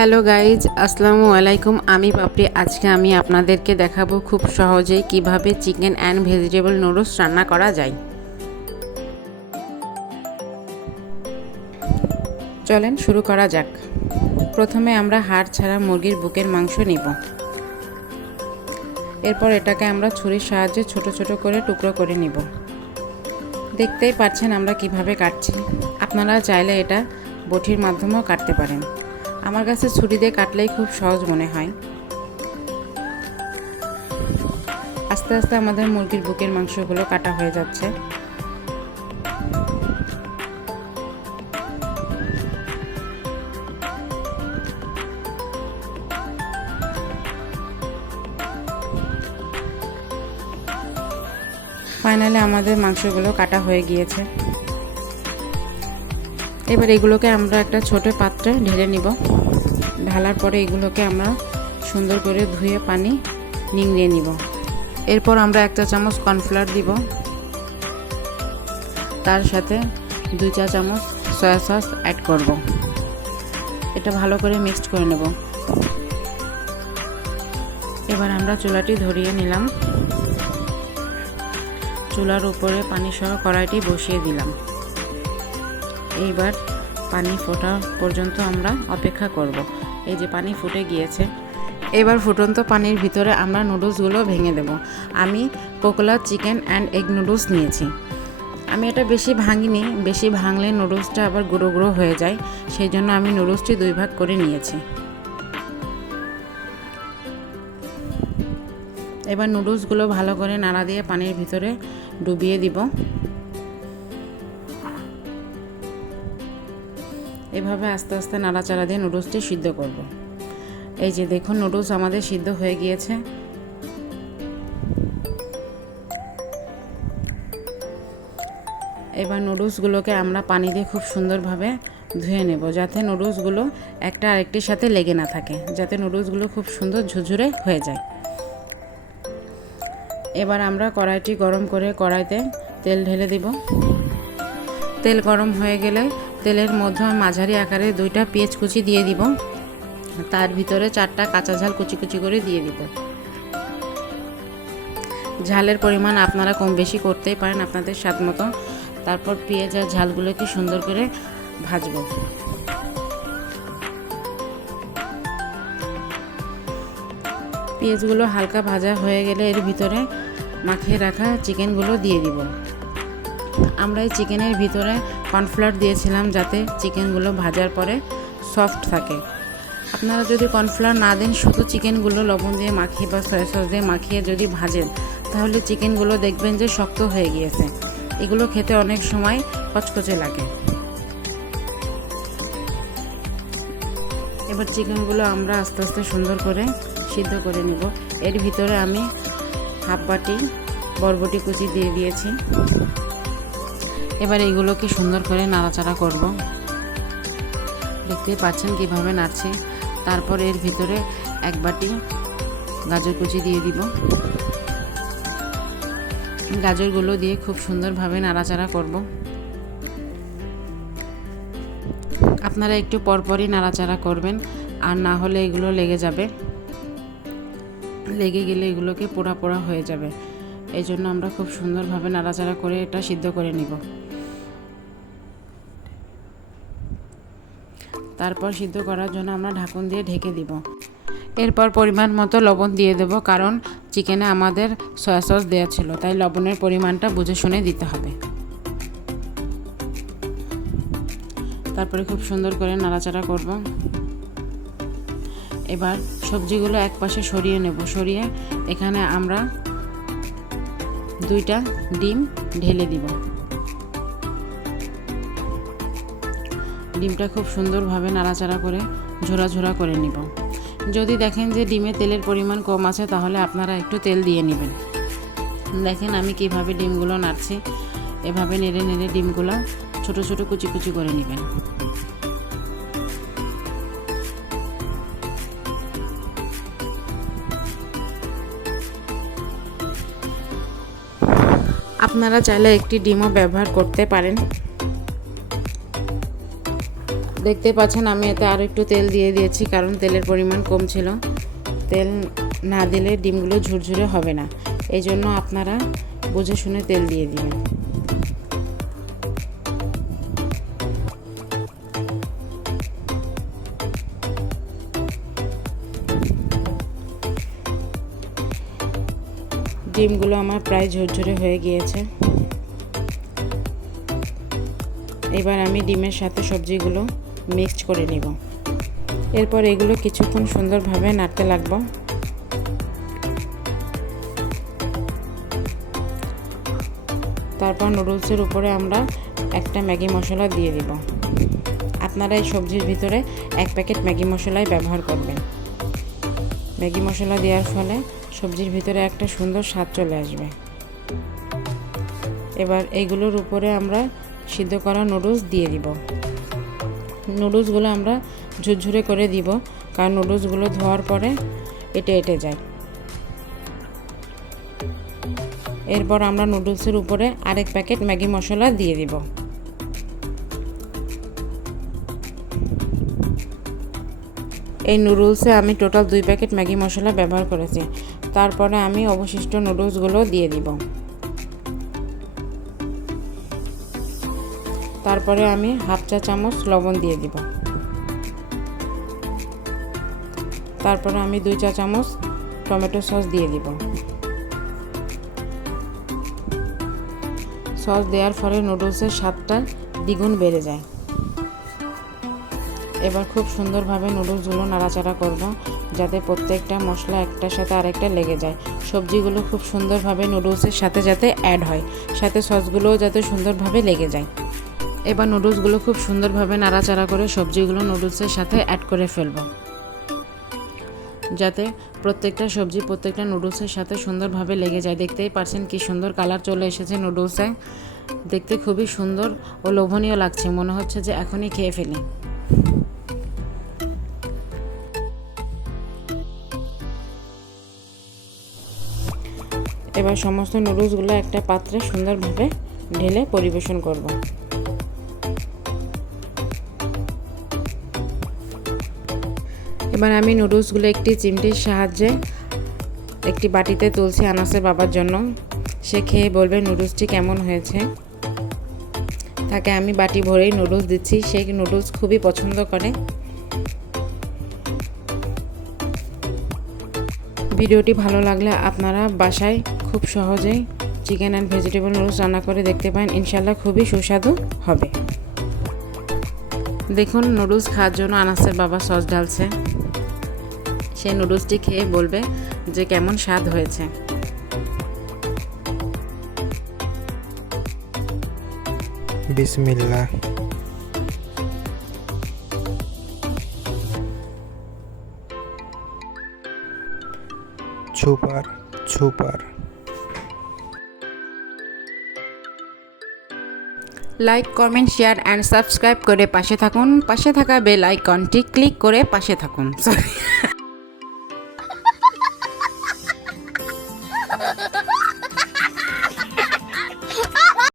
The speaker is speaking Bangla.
হ্যালো গাইজ, আসসালামু আলাইকুম। আমি পাপড়ি। আজকে আমি আপনাদেরকে দেখাবো খুব সহজেই কিভাবে চিকেন অ্যান্ড ভেজিটেবল নুডলস রান্না করা যায়। চলেন শুরু করা যাক। প্রথমে আমরা হাড় ছাড়া মুরগির বুকের মাংস নিব। এরপর এটাকে আমরা ছুরির সাহায্যে ছোট ছোট করে টুকরো করে নিব। দেখতেই পাচ্ছেন আমরা কিভাবে কাটছি। আপনারা চাইলে এটা বটির মাধ্যমেও কাটতে পারেন। আমার কাছে ছুরি দিয়ে কাটলেই খুব সহজ মনে হয়। আস্তে আস্তে আমাদের মুরগির বুকের মাংসগুলো কাটা হয়ে যাচ্ছে। ফাইনালি আমাদের মাংসগুলো কাটা হয়ে গিয়েছে। এবার এগুলোকে আমরা একটা ছোট পাত্রে ঢেলে নিব। ঢালার পরে এগুলোকে আমরা সুন্দর করে ধুয়ে পানি নিংড়িয়ে নিব। এরপর আমরা 1 চা চামচ কর্নফ্লাওয়ার দিব। তার সাথে 2 চা চামচ সয়া সস অ্যাড করব। এটা ভালো করে মিক্সড করে নেব। এবার আমরা চুলাটি ধরিয়ে নিলাম। চুলার উপরে পানি সহ কড়াইটি বসিয়ে দিলাম। এইবার পানি ফোটা পর্যন্ত আমরা অপেক্ষা করব। এই যে পানি ফুটে গিয়েছে। এবার ফুটন্ত পানির ভিতরে আমরা নুডলসগুলো ভেঙে দেব। আমি Kokola chicken and egg noodles নিয়েছি। আমি এটা বেশি ভাঙিনি, বেশি ভাঙলে নুডলসটা আবার গুঁড়ো গুঁড়ো হয়ে যায়। সেই জন্য আমি নুডলসটি 2 ভাগ করে নিয়েছি। এবার নুডলসগুলো ভালো করে নাড়া দিয়ে পানির ভিতরে ডুবিয়ে দিব। এভাবে আস্তে আস্তে নাড়াচাড়া দিয়ে নুডলসটি সিদ্ধ করব। এই যে দেখুন নুডলস আমাদের সিদ্ধ হয়ে গিয়েছে। এবার নুডলসগুলোকে আমরা পানি দিয়ে খুব সুন্দরভাবে ধুয়ে নেব, যাতে নুডলসগুলো একটা আরেকটির সাথে লেগে না থাকে, যাতে নুডলসগুলো খুব সুন্দর ঝুরঝুরে হয়ে যায়। এবার আমরা কড়াইটি গরম করে কড়াইতে তেল ঢেলে দিব। তেল গরম হয়ে গেলে তেলের মধ্যে মাঝারি আকারে 2টা পেঁয়াজ কুচি দিয়ে দিব। তার ভিতরে 4টা কাঁচা ঝাল কুচি কুচি করে দিয়ে দিব। ঝালের পরিমাণ আপনারা কম বেশি করতেই পারেন আপনাদের স্বাদ মতো। তারপর পেঁয়াজ আর ঝালগুলোকে সুন্দর করে ভাজব। পেঁয়াজগুলো হালকা ভাজা হয়ে গেলে এর ভিতরে মাখিয়ে রাখা চিকেনগুলো দিয়ে দিব। আমরা এই চিকেনের ভিতরে কর্নফ্লাওয়ার দিয়েছিলাম যাতে চিকেনগুলো ভাজার পরে সফট থাকে। আপনারা যদি কর্নফ্লাওয়ার না দেন, শুধু চিকেনগুলো লবণ দিয়ে মাখিয়ে বা সয়া সস দিয়ে মাখিয়ে যদি ভাজেন, তাহলে চিকেনগুলো দেখবেন যে শক্ত হয়ে গিয়েছে। এগুলো খেতে অনেক সময় কচকচে লাগে। এবার চিকেনগুলো আমরা আস্তে আস্তে সুন্দর করে সিদ্ধ করে নিব। এর ভিতরে আমি হাফ বাটি বরবটি কুচি দিয়ে দিয়েছি। এবার এগুলোকে সুন্দর করে নাড়াচাড়া করব। দেখতেই পাচ্ছেন কিভাবে নাড়ছি। তারপর এর ভিতরে 1 বাটি গাজর কুচি দিয়ে দিব। গাজরগুলো দিয়ে খুব সুন্দরভাবে নাড়াচাড়া করব। আপনারা একটু পরপরই নাড়াচাড়া করবেন, আর না হলে এগুলো লেগে যাবে। লেগে গেলে এগুলোকে পোড়া পোড়া হয়ে যাবে। এই জন্য আমরা খুব সুন্দরভাবে নাড়াচাড়া করে এটা সিদ্ধ করে নিব। তারপর সিদ্ধ করার জন্য আমরা ঢাকন দিয়ে ঢেকে দিব। এরপর পরিমাণ মতো লবণ দিয়ে দেব, কারণ চিকেনে আমাদের সয়া সস দেওয়া ছিল, তাই লবণের পরিমাণটা বুঝে শুনে দিতে হবে। তারপরে খুব সুন্দর করে নাড়াচাড়া করব। এবার সবজিগুলো একপাশে সরিয়ে নেব। সরিয়ে এখানে আমরা 2টা ডিম ঢেলে দিব। ডিমটা খুব সুন্দরভাবে নাড়াচাড়া করে ঝোড়া ঝোড়া করে নিব। যদি দেখেন যে ডিমে তেলের পরিমাণ কম আছে, তাহলে আপনারা একটু তেল দিয়ে নেবেন। দেখেন আমি কিভাবে ডিমগুলো নাড়ছি। এভাবে নেড়ে নেড়ে ডিমগুলো ছোট ছোট কুচি কুচি করে নেবেন। আপনারা চাইলে একটি ডিমও ব্যবহার করতে পারেন। দেখতে পাচ্ছেন আমি এতে আরও একটু তেল দিয়ে দিয়েছি, কারণ তেলের পরিমাণ কম ছিল। তেল না দিলে ডিমগুলো ঝুরঝুরে হবে না, এই জন্য আপনারা বুঝে শুনে তেল দিয়ে দিবেন। ডিমগুলো আমার প্রায় ঝরঝরে হয়ে গিয়েছে। এবার আমি ডিমের সাথে সবজিগুলো মিক্সড করে নিব। এরপর এগুলো কিছুক্ষণ সুন্দরভাবে নাড়তে লাগবো। তারপর নুডলসের উপরে আমরা একটা ম্যাগি মশলা দিয়ে দিব। আপনারা এই সবজির ভিতরে 1 প্যাকেট ম্যাগি মশলাই ব্যবহার করবেন। ম্যাগি মশলা দেওয়ার ফলে সবজির ভিতরে একটা সুন্দর স্বাদ চলে আসবে। এবার এইগুলোর উপরে আমরা সিদ্ধ করা নুডলস দিয়ে দিব। নুডলসগুলো আমরা ঝুরঝুরে করে দিব, কারণ নুডলসগুলো ধোয়ার পরে এটে যায়। এরপর আমরা নুডলসের উপরে আরেক প্যাকেট ম্যাগি মশলা দিয়ে দিব। এই নুডলসে আমি টোটাল 2 প্যাকেট ম্যাগি মশলা ব্যবহার করেছি। তারপরে আমি অবশিষ্ট নুডলসগুলো দিয়ে দিব। তারপরে আমি 1/2 চা চামচ লবণ দিয়ে দিব। তারপরে আমি 2 চা চামচ টমেটো সস দিয়ে দিব। সস দেওয়ার ফলে নুডলসের স্বাদটা দ্বিগুণ বেড়ে যায়। এবার খুব সুন্দরভাবে নুডলসগুলো নাড়াচাড়া করব, যাতে প্রত্যেকটা মশলা একটার সাথে আরেকটা লেগে যায়। সবজিগুলো খুব সুন্দরভাবে নুডলসের সাথে যাতে অ্যাড হয়, সাথে সসগুলোও যাতে সুন্দরভাবে লেগে যায়। এবার নুডলসগুলো খুব সুন্দরভাবে নাড়াচাড়া করে সবজিগুলো নুডলসের সাথে অ্যাড করে ফেলব, যাতে প্রত্যেকটা সবজি প্রত্যেকটা নুডলসের সাথে সুন্দরভাবে লেগে যায়। দেখতেই পাচ্ছেন কি সুন্দর কালার চলে এসেছে নুডলসে। দেখতে খুবই সুন্দর ও লোভনীয় লাগছে, মনে হচ্ছে যে এখনই খেয়ে ফেলি। এবার সমস্ত নুডলসগুলো একটা পাত্রে সুন্দরভাবে ঢেলে পরিবেশন করব। এবার আমি নুডলসগুলো একটি চিমটির সাহায্যে একটি বাটিতে তুলছি আনাসের বাবার জন্য। সে খেয়ে বলবে নুডলসটি কেমন হয়েছে। তাকে আমি বাটি ভরেই নুডলস দিচ্ছি, সে নুডলস খুবই পছন্দ করে। ভিডিওটি ভালো লাগলে আপনারা বাসায় খুব সহজেই চিকেন অ্যান্ড ভেজিটেবল নুডলস রান্না করে দেখতে পারেন, ইনশাল্লাহ খুবই সুস্বাদু হবে। দেখুন নুডলস খাওয়ার জন্য আনাসের বাবা সস ঢালছে। সে নুডলসটি খেয়ে বলবে যে কেমন স্বাদ হয়েছে। বিসমিল্লাহ। Super super. Like, comment, share and subscribe করে পাশে থাকুন। পাশে থাকা বেল আইকনটি ক্লিক করে পাশে থাকুন। সরি।